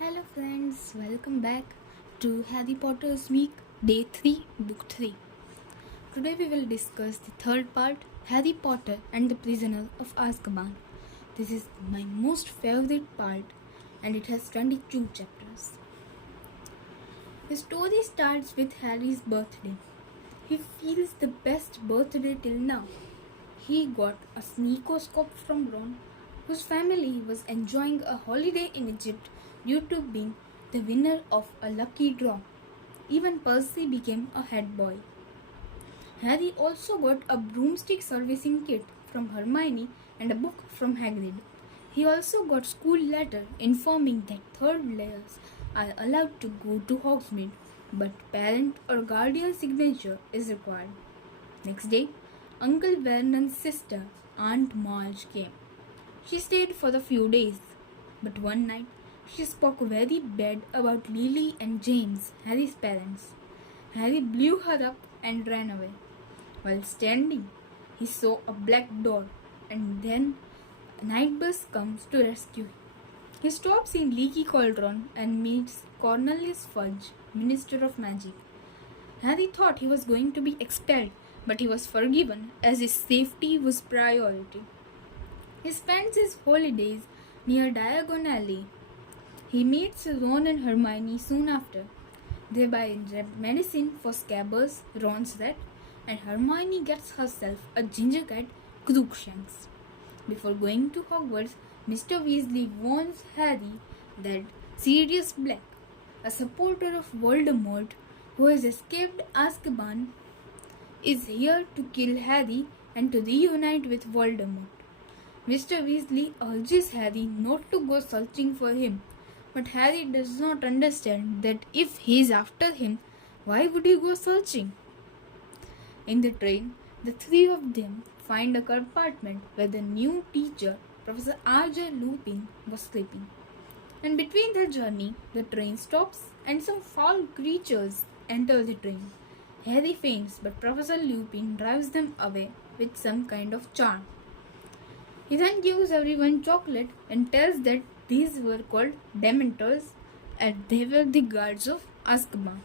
Hello friends, welcome back to Harry Potter's Week, Day 3, Book 3. Today we will discuss the third part, Harry Potter and the Prisoner of Azkaban. This is my most favorite part and it has 22 chapters. The story starts with Harry's birthday. He feels the best birthday till now. He got a sneakoscope from Ron, whose family was enjoying a holiday in Egypt due to being the winner of a lucky draw. Even Percy became a head boy. Harry also got a broomstick servicing kit from Hermione and a book from Hagrid. He also got school letter informing that third layers are allowed to go to Hogsmeade, but parent or guardian signature is required. Next day, Uncle Vernon's sister, Aunt Marge, came. She stayed for a few days, but one night she spoke very bad about Lily and James, Harry's parents. Harry blew her up and ran away. While standing, he saw a black door, and then a night bus comes to rescue him. He stops in Leaky Cauldron and meets Cornelius Fudge, Minister of Magic. Harry thought he was going to be expelled, but he was forgiven as his safety was priority. He spends his holidays near Diagon Alley. He meets Ron and Hermione soon after. They buy medicine for Scabbers, Ron's rat, and Hermione gets herself a ginger cat, Crookshanks. Before going to Hogwarts, Mr. Weasley warns Harry that Sirius Black, a supporter of Voldemort who has escaped Azkaban, is here to kill Harry and to reunite with Voldemort. Mr. Weasley urges Harry not to go searching for him, but Harry does not understand that if he is after him, why would he go searching? In the train, the three of them find a compartment where the new teacher, Professor Ardra Lupin, was sleeping. And between their journey, the train stops and some foul creatures enter the train. Harry faints, but Professor Lupin drives them away with some kind of charm. He then gives everyone chocolate and tells that these were called Dementors and they were the guards of Azkaban.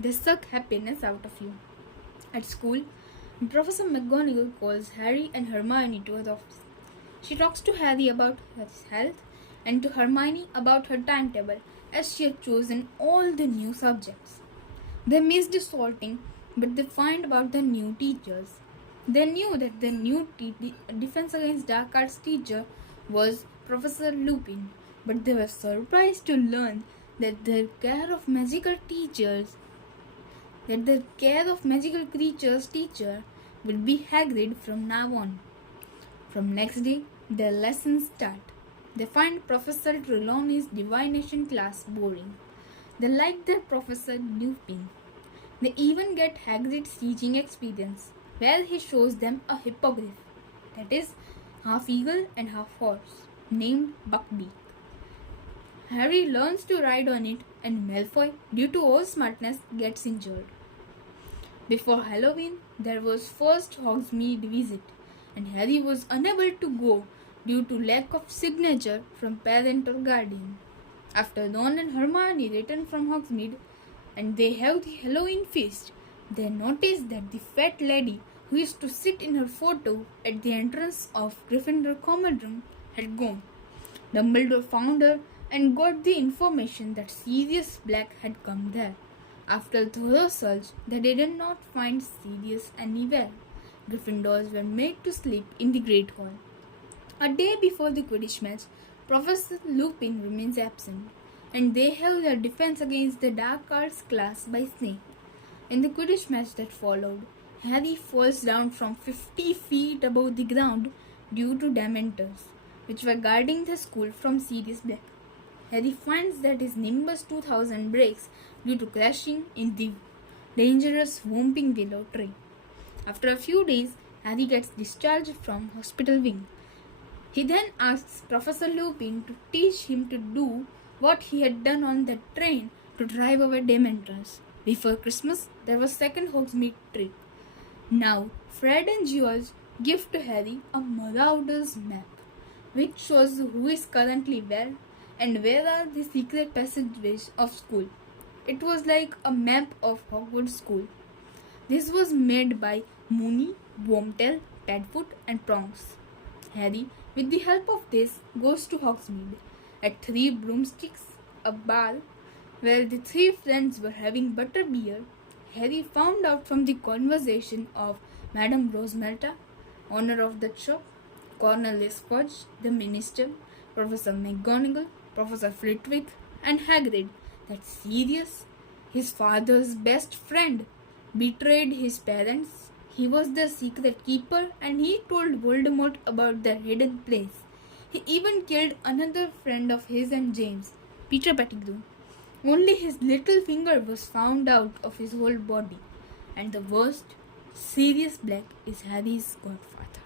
They suck happiness out of you. At school, Professor McGonagall calls Harry and Hermione to her office. She talks to Harry about his health and to Hermione about her timetable as she had chosen all the new subjects. They missed sorting, but they find about the new teachers. They knew that the new Defense Against Dark Arts teacher was Professor Lupin, but they were surprised to learn that their care of magical creatures teacher would be Hagrid from now on. From next day, their lessons start. They find Professor Trelawney's divination class boring. They like their Professor Lupin. They even get Hagrid's teaching experience, where he shows them a hippogriff, that is, half eagle and half horse, named Buckbeak. Harry learns to ride on it and Malfoy, due to over smartness, gets injured. Before Halloween, there was first Hogsmeade visit, and Harry was unable to go due to lack of signature from parent or guardian. After Ron and Hermione return from Hogsmeade and they have the Halloween feast, they notice that the fat lady who used to sit in her photo at the entrance of Gryffindor common room had gone. Dumbledore found her and got the information that Sirius Black had come there. After a thorough search, they did not find Sirius anywhere. Gryffindors were made to sleep in the Great Hall. A day before the Quidditch match, Professor Lupin remains absent, and they have their Defense Against the Dark Arts class by Snape. In the Quidditch match that followed, Harry falls down from 50 feet above the ground due to Dementors, which were guarding the school from Sirius Black. Harry finds that his Nimbus 2000 breaks due to crashing in the dangerous Whomping Willow tree. After a few days, Harry gets discharged from hospital wing. He then asks Professor Lupin to teach him to do what he had done on that train to drive away Dementors. Before Christmas, there was second Hogsmeade trip. Now, Fred and George give to Harry a Marauder's map, which shows who is currently where And where are the secret passageways of school? It was like a map of Hogwarts School. This was made by Moony, Wormtail, Padfoot, and Prongs. Harry, with the help of this, goes to Hogsmeade. At Three Broomsticks, a bar where the three friends were having butterbeer, Harry found out from the conversation of Madame Rosemelta, owner of the shop, Cornelius Fudge, the minister, Professor McGonagall, Professor Flitwick, and Hagrid that Sirius, his father's best friend, betrayed his parents. He was the secret keeper and he told Voldemort about their hidden place. He even killed another friend of his and James, Peter Pettigrew. Only his little finger was found out of his whole body. And the worst, Sirius Black is Harry's godfather.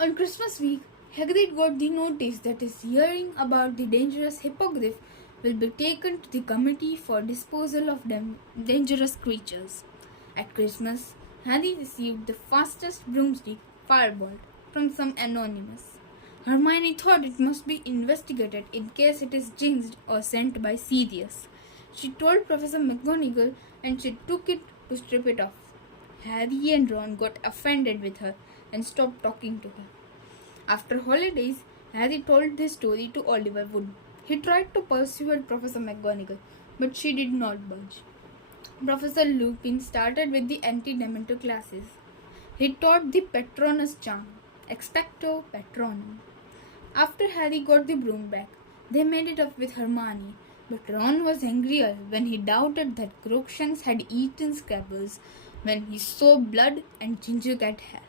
On Christmas week, Hagrid got the notice that his hearing about the dangerous hippogriff will be taken to the Committee for Disposal of Dangerous Creatures. At Christmas, Harry received the fastest broomstick, Firebolt, from some anonymous. Hermione thought it must be investigated in case it is jinxed or sent by Sirius. She told Professor McGonagall and she took it to strip it off. Harry and Ron got offended with her and stopped talking to her. After holidays, Harry told this story to Oliver Wood. He tried to persuade Professor McGonagall, but she did not budge. Professor Lupin started with the anti-dementor classes. He taught the Patronus charm, Expecto Patronum. After Harry got the broom back, they made it up with Hermione, but Ron was angrier when he doubted that Crookshanks had eaten Scrabbles when he saw blood and ginger cat hair.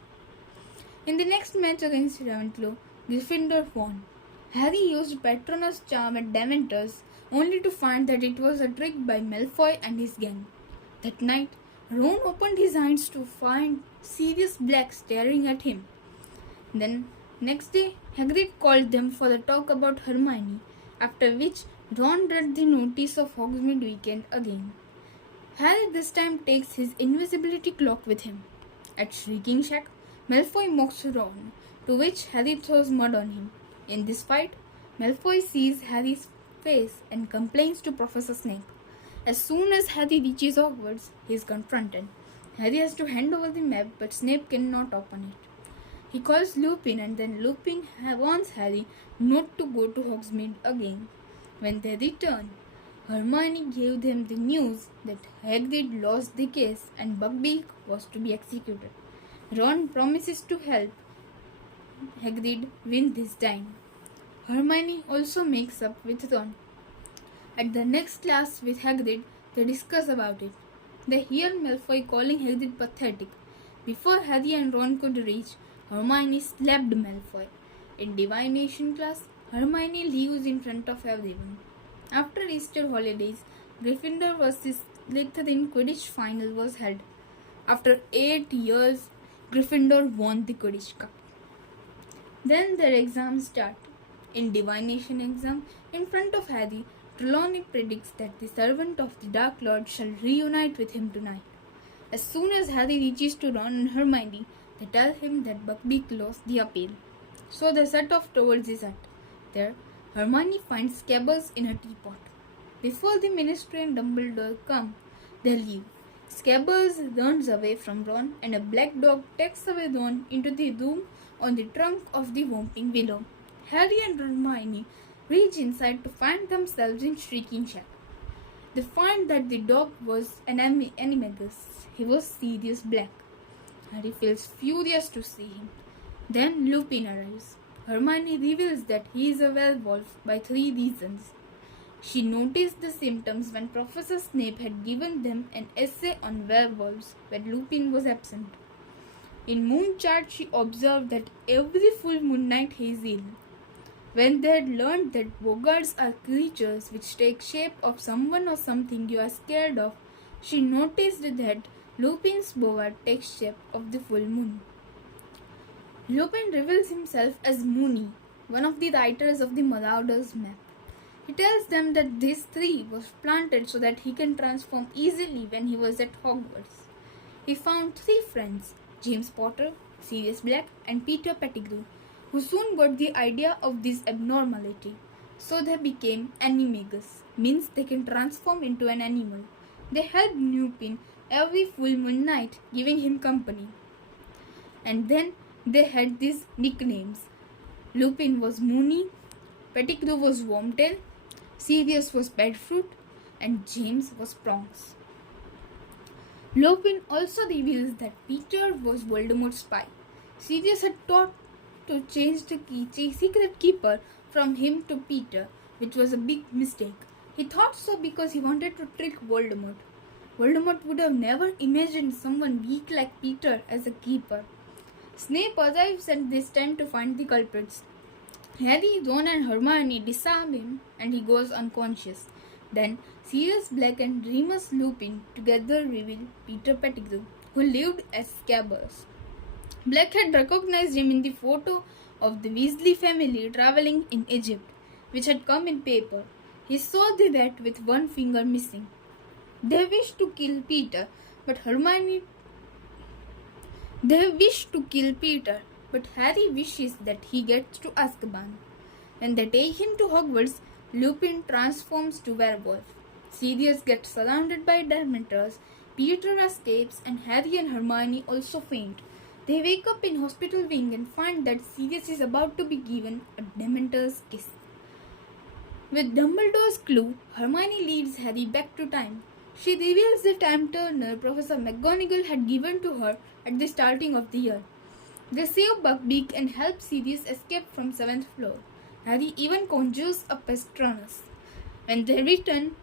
In the next match against Ravenclaw, Gryffindor won. Harry used Patronus charm at Dementors only to find that it was a trick by Malfoy and his gang. That night, Ron opened his eyes to find Sirius Black staring at him. Then, next day, Hagrid called them for a talk about Hermione, after which Ron read the notice of Hogsmeade weekend again. Harry this time takes his invisibility cloak with him. At Shrieking Shack, Malfoy mocks Ron, to which Harry throws mud on him. In this fight, Malfoy sees Harry's face and complains to Professor Snape. As soon as Harry reaches Hogwarts, he is confronted. Harry has to hand over the map, but Snape cannot open it. He calls Lupin and then Lupin warns Harry not to go to Hogsmeade again. When they return, Hermione gave them the news that Hagrid lost the case and Buckbeak was to be executed. Ron promises to help Hagrid win this time. Hermione also makes up with Ron. At the next class with Hagrid, they discuss about it. They hear Malfoy calling Hagrid pathetic. Before Harry and Ron could reach, Hermione slapped Malfoy. In divination class, Hermione leaves in front of everyone. After Easter holidays, Gryffindor vs Slytherin Quidditch final was held. After 8 years, Gryffindor won the Quidditch Cup. Then their exams start. In divination exam, in front of Harry, Trelawney predicts that the servant of the Dark Lord shall reunite with him tonight. As soon as Harry reaches to Ron and Hermione, they tell him that Buckbeak lost the appeal. So they set off towards his hut. There, Hermione finds Scabbers in a teapot. Before the Ministry and Dumbledore come, they leave. Scabbers runs away from Ron and a black dog takes away Ron into the room on the trunk of the Whomping Willow. Harry and Hermione reach inside to find themselves in Shrieking Shack. They find that the dog was an animagus. He was Sirius Black. Harry feels furious to see him. Then Lupin arrives. Hermione reveals that he is a werewolf by 3 reasons. She noticed the symptoms when Professor Snape had given them an essay on werewolves when Lupin was absent. In Moonchart, she observed that every full moon night he is ill. When they had learned that bogarts are creatures which take shape of someone or something you are scared of, she noticed that Lupin's bogart takes shape of the full moon. Lupin reveals himself as Moony, one of the writers of the Marauders map. He tells them that this tree was planted so that he can transform easily when he was at Hogwarts. He found 3 friends, James Potter, Sirius Black and Peter Pettigrew, who soon got the idea of this abnormality. So they became animagus, means they can transform into an animal. They helped Lupin every full moon night, giving him company. And then they had these nicknames. Lupin was Moony, Pettigrew was Wormtail, Sirius was Bedfruit, and James was Prongs. Lupin also reveals that Peter was Voldemort's spy. Sirius had taught to change the secret keeper from him to Peter, which was a big mistake. He thought so because he wanted to trick Voldemort. Voldemort would have never imagined someone weak like Peter as a keeper. Snape arrives and they stand to find the culprits. Harry, Ron and Hermione disarm him and he goes unconscious. Then Sirius Black and Remus Lupin together reveal Peter Pettigrew, who lived as Scabbers. Black had recognized him in the photo of the Weasley family traveling in Egypt, which had come in paper. He saw the rat with one finger missing. They wish to kill Peter, but Harry wishes that he gets to Azkaban. When they take him to Hogwarts, Lupin transforms to werewolf. Sirius gets surrounded by Dementors, Peter escapes, and Harry and Hermione also faint. They wake up in hospital wing and find that Sirius is about to be given a Dementor's kiss. With Dumbledore's clue, Hermione leads Harry back to time. She reveals the time turner Professor McGonagall had given to her at the starting of the year. They save Buckbeak and help Sirius escape from 7th floor. Harry even conjures a Patronus. When they return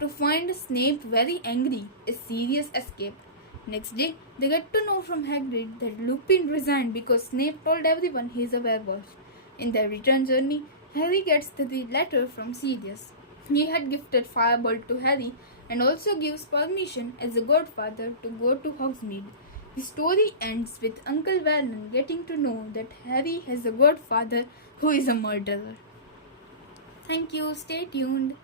to find Snape very angry as Sirius escaped. Next day, they get to know from Hagrid that Lupin resigned because Snape told everyone he is a werewolf. In their return journey, Harry gets the letter from Sirius. He had gifted Firebolt to Harry and also gives permission as a godfather to go to Hogsmeade. The story ends with Uncle Vernon getting to know that Harry has a godfather who is a murderer. Thank you, stay tuned.